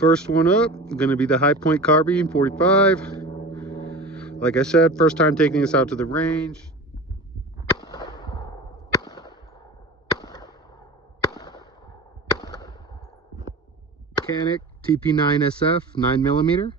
First one up, gonna be the High Point Carbine 45. Like I said, first time taking this out to the range. Mechanic TP9SF 9mm.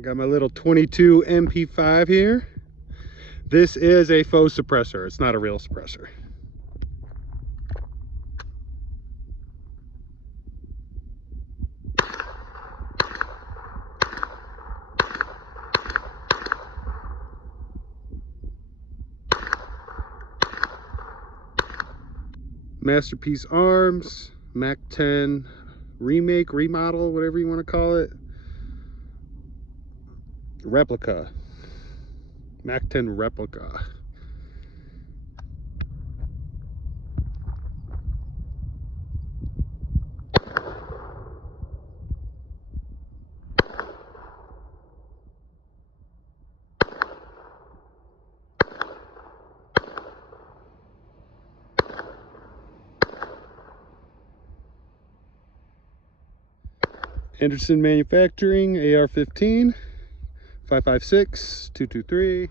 I got my little 22 MP5 here. This is a faux suppressor. It's not a real suppressor. Masterpiece Arms, Mac 10 remake, remodel, whatever you want to call it. Replica. Mac 10 replica. Anderson Manufacturing AR-15 556 223.